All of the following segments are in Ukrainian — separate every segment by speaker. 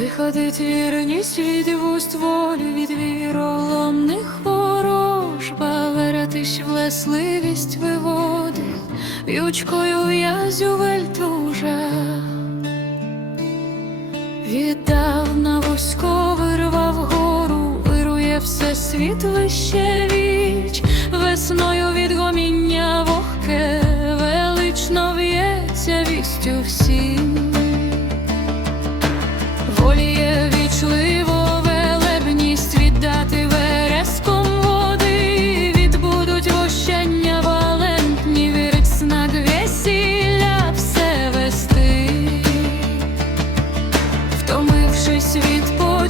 Speaker 1: Виходить вірність від вуст волі від віроломних ворожба, веретись в лесливість виводить, ючкою в'язю вельтужа. Віддав на вузько вирвав гору, вирує все світ вище віч, весною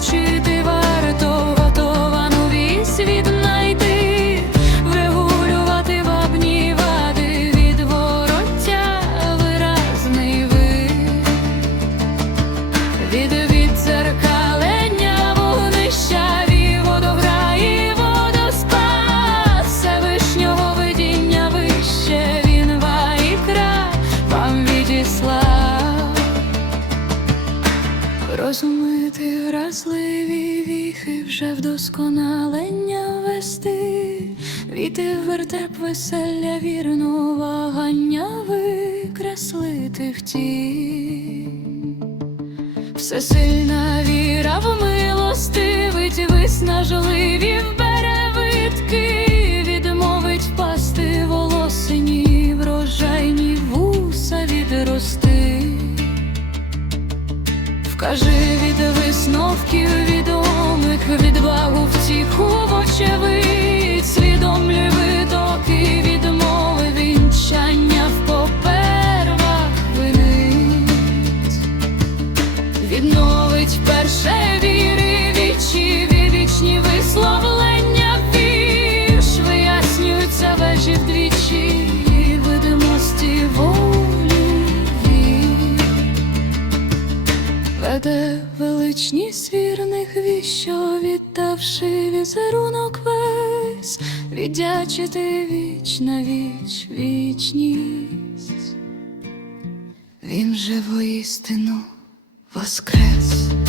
Speaker 1: відпочити, варто готовану вісь віднайти, врегулювати вабні вади, відвороття виразний вид. Від віддзеркалення вогнища водограї водоспад Всевишнього видіння вище він вайкра вам відіслав вразливі віхи вдосконалення вести, віти в вертеп веселля вірну вагання викреслити все Всесильна віра в милостивить, Відновить перше віри вічі, вічні висловлення вірш, вияснюються вежі вдвічі, видимості волі. Веде величність вірних віщо, віддавши візерунок весь, віддячити віч на віч вічність. Він же воістину воскрес.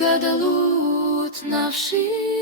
Speaker 1: Гадалут навши